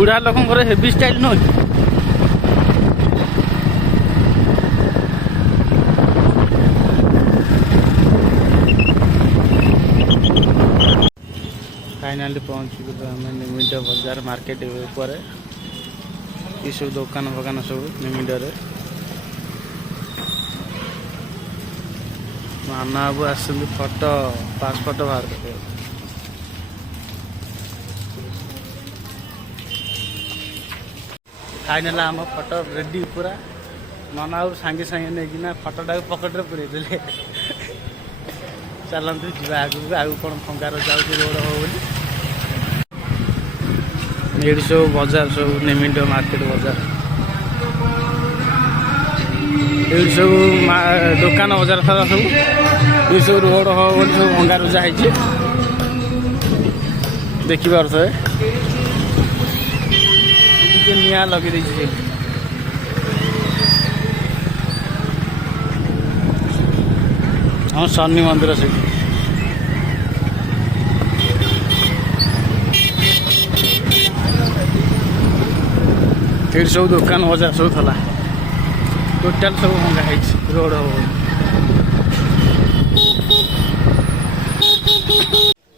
बुढ़ा लोक heavy style नुह फाइनाली पहुँच निमिड बजार मार्केट पर ये सब दुकान फकान सब निमिडे माना बाबू आसते फोटो पासपोर्ट बाहर कर फाइनाल आम फोटो रेडी पूरा माना बाबू सांगे सांगे नहीं फोटोटा पकेट पूरे देले चलते जी आगे आगे कौन फंगार जाऊँगी रोड हो ये सब बजार सब निमिड मार्केट बजार ये सब दुकान बजार था सब ये सब रोड हो सब भंगा रुजा है देखी पारे निआ लगे हाँ शनि मंदिर से फिर सब दुकान बजार सब थला टोटाल सब भंगा है रोड हो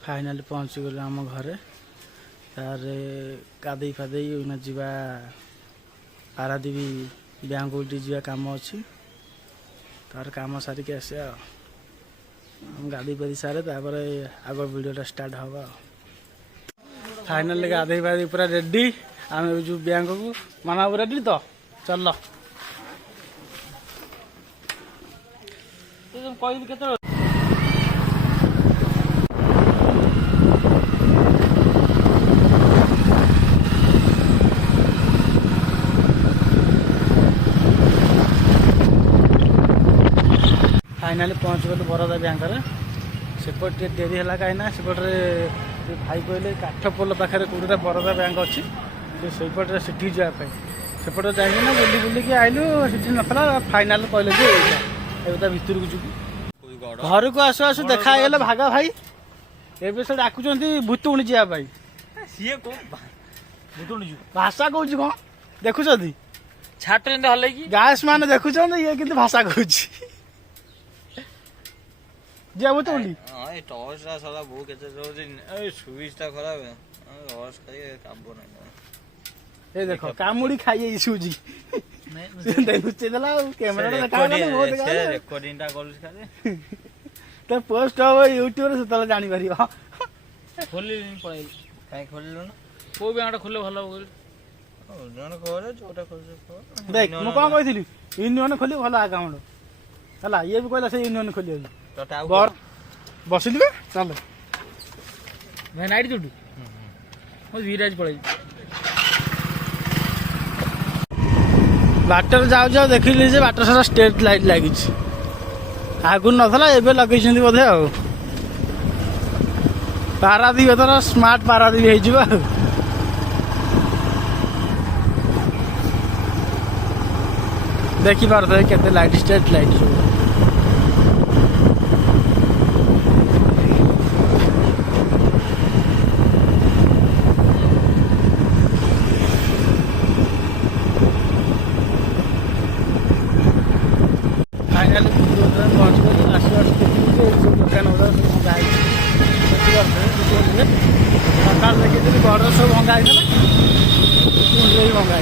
फाइनाली पहुँची गले आम घरे तार गाधे फाधे जा पारादीवी बैंक उल्टी जा कम अच्छी तार कम सारिक आस गाधे पाधे सारे आग वीडियोटा स्टार्ट हम फाइनाली गाधे फाधे पूरा रेडी आम जो बैंक को माना रेडी तो चल कह के फाइनाली पहुँच गलु बरदा बैंक सेपट डेरी है कहीं सेपटे भाई कहले काठपोल पाखे कौटा बरदा बैंक अच्छी सेपटे सीठी जावाई सेपटे जाइए बुली बुलिकी आइलु सीठी नथला फाइनाल कहले कि भितर को जीव घर को आसु आसु देखा भागा भाई एवं से डाकुंट भूतुणी जावाई सी भाषा कौन कौन देखुं छाट हल गैस मान देखुं ये कि भाषा कहूँ जा भूतुणी टर्चटा सारा बहु के सुविचटा खराब है टर्च खाई काम ये देखो कामुड़ी खाई सूजी कैमरा रेकर्डिंगटा करूँ तो पोस्ट हम यूट्यूब से जानी पार खोल पड़े कहीं खोल कौ बैंक खोल भल देख मुझे कौन कही यूनियन खोली भल आकाउंट है ये भी कहला से यूनियन खोली बसिल चल भाई नाइट जुटू मुझे विराज पड़े बाटर जाऊ जाऊ देखिली जे बाटर सारा स्ट्रीट लाइट लगी आगु नथला एबे लगेछन्ती बोधे आ पारादीप एथर स्मार्ट पारादीप हे जिबा देखि पारथै केते लाइट स्ट्रीट लाइट सब सकाल देखी घर सब भंगा भंगा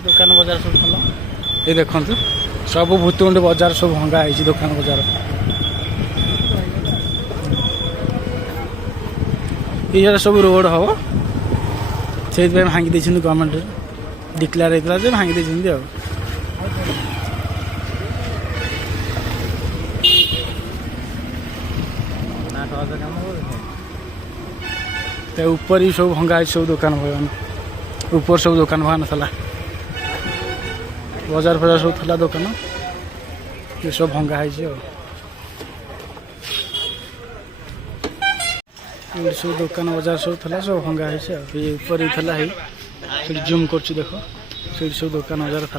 दुकान बजार सब खोल ये देखु सब भूतुंड बजार सब भंगा है दुकान बजार ये सब रोड हम से भांगी देते गवर्नमेंट डिक्लेयर होता भांगी देते ऊपर ही सब भंगा सब दुकान भगवान ऊपर सब दुकान भगवान था बजार फजार सब था दुकान ये सब भंगा है सब दुकान बजार सब था सब भंगा है ऊपर ही था जूम कर देख से सब दुकान बजार था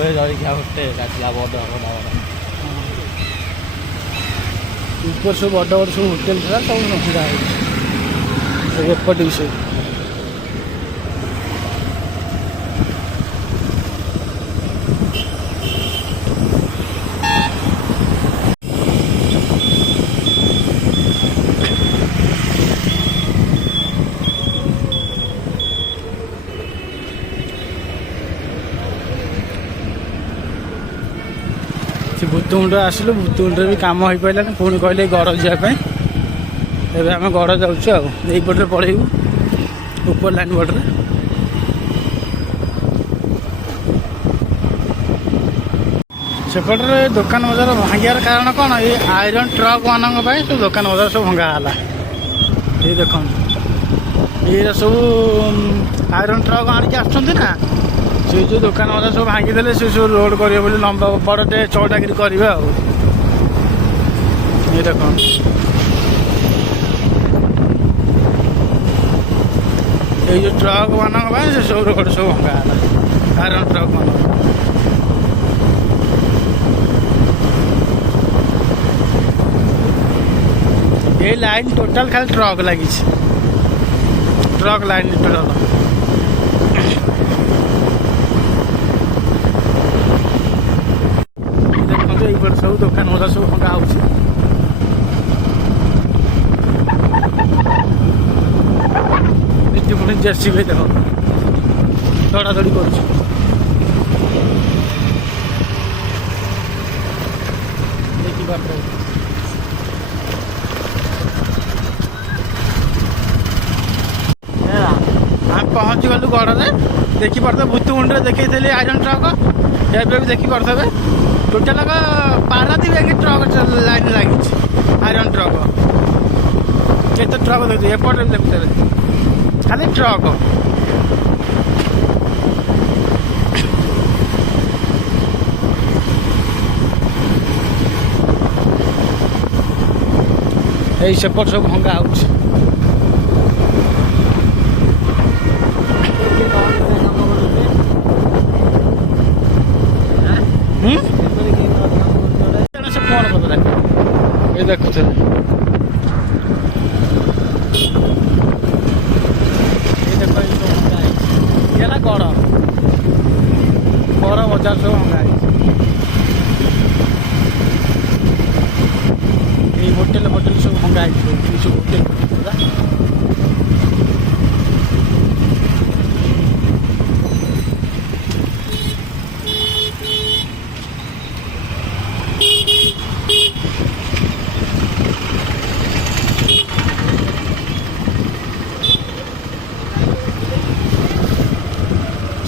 ଉପରେ ଜଳିଖିଆ ହୋଟେଲ ଆସିଲା ବଡ଼ ବଡ଼ ବଡ଼। ଉପରେ ସବୁ ବଡ଼ ବଡ଼ ସବୁ ହୋଟେଲ ଥିଲା ସବୁ ନଥିଲା ଏପଟେ ବି ସବୁ। ସେ ଭୂତୁମୁଣ୍ଡ ଆସିଲୁ, ଭୂତୁମୁଣ୍ଡରେ ବି କାମ ହେଇପାରିଲାନି, ପୁଣି କହିଲେ ଗଡ଼ ଯିବା ପାଇଁ। ଏବେ ଆମେ ଗଡ଼ ଯାଉଛୁ ଆଉ ଏଇପଟରେ ପଳେଇବୁ ଉପର ଲାଇନ୍ ପଟରେ। ସେପଟରେ ଦୋକାନ ବଜାର ଭାଙ୍ଗିବାର କାରଣ କ'ଣ? ଏଇ ଆଇରନ୍ ଟ୍ରକ୍ ମାନଙ୍କ ପାଇଁ ସବୁ ଦୋକାନ ବଜାର ସବୁ ଭଙ୍ଗା ହେଲା। ଏଇ ଦେଖନ୍ତୁ ଏଇରା ସବୁ ଆଇରନ୍ ଟ୍ରକ୍ ଆଣିକି ଆସୁଛନ୍ତି ନା, ସେ ଯେଉଁ ଦୋକାନ ବଜାର ସବୁ ଭାଙ୍ଗିଦେଲେ ସେ ସବୁ ରୋଡ଼ କରିବେ ବୋଲି ଲମ୍ବା ବଡ଼ଟେ ଚଉଟାକିରି କରିବେ ଆଉ। ଏଇ ଦେଖନ୍ତୁ ଏଇ ଯେଉଁ ଟ୍ରକ୍ ମାନଙ୍କ ପାଇଁ ସେ ସବୁ ରୋଡ଼ ସବୁ ଭଙ୍ଗା ହେଲା, ଆଇରନ୍ ଟ୍ରକ୍ ମାନଙ୍କ। এই লাইন টোটাল খালি ট্রক লাগিছে, ট্রক লাইন টোটাল। ଦେଖନ୍ତୁ ଏଇପଟେ ସବୁ ଦୋକାନ ବଜାର ସବୁ ଭଙ୍ଗା ହଉଛି। ଏଠି ପୁଣି ଜେସିବି ଦେଖ ଦୌଡ଼ାଦୌଡ଼ି କରୁଛି। ଦେଖିପାରୁଥିବ ଆମେ ପହଞ୍ଚିଗଲୁ ଗଡ଼ରେ। ଦେଖିପାରୁଥିବେ ଭୂତୁମୁଣ୍ଡରେ ଦେଖେଇଥିଲି ଆଇରନ୍ ଟ୍ରକ୍, ଏବେ ବି ଦେଖିପାରୁଥିବେ ଟୋଟାଲ ପାରାଦୀପ ଟ୍ରକ୍ ଲାଇନ୍ ଲାଗିଛି ଆଇରନ୍ ଟ୍ରକ୍। କେତେ ଟ୍ରକ୍ ଦେଖୁଥିବେ, ଏପଟରେ ବି ଦେଖୁଥିବେ ଖାଲି ଟ୍ରକ୍। ଏଇ ସେପଟ ସବୁ ଭଙ୍ଗା ହଉଛି। ସେ ଫୋନ୍ କରିଦେଲା, ଏ ଦେଖୁଥିବେ ଏ ଦେଖ ଏଇ ସବୁ ଭଙ୍ଗା ହେଇଛି। ଇଏ ହେଲା ଗଡ଼ ବଜାର ସବୁ ଭଙ୍ଗା ହେଇଛି। ଏଇ ହୋଟେଲ ସବୁ ଭଙ୍ଗା ହେଇଛି, ଏଇ ସବୁ ହୋଟେଲ ପୁରା।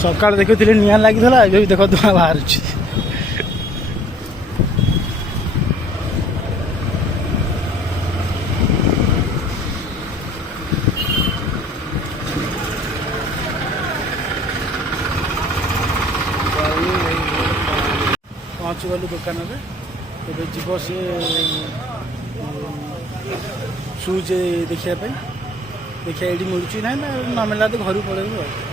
ସକାଳେ ଦେଖୁଥିଲି ନିଆଁ ଲାଗିଥିଲା, ଏବେ ବି ଦେଖ ଧୂଆଁ ବାହାରୁଛି। ପହଞ୍ଚିଗଲୁ ଦୋକାନରେ, ଏବେ ଯିବ ସେ ସୁଜ୍ ଦେଖିବା ପାଇଁ। ଦେଖିବା ଏଇଠି ମିଳୁଛି ନାହିଁ ନା, ନ ମିଳିଲା ତ ଘରକୁ ପଳେଇବୁ ଆଉ।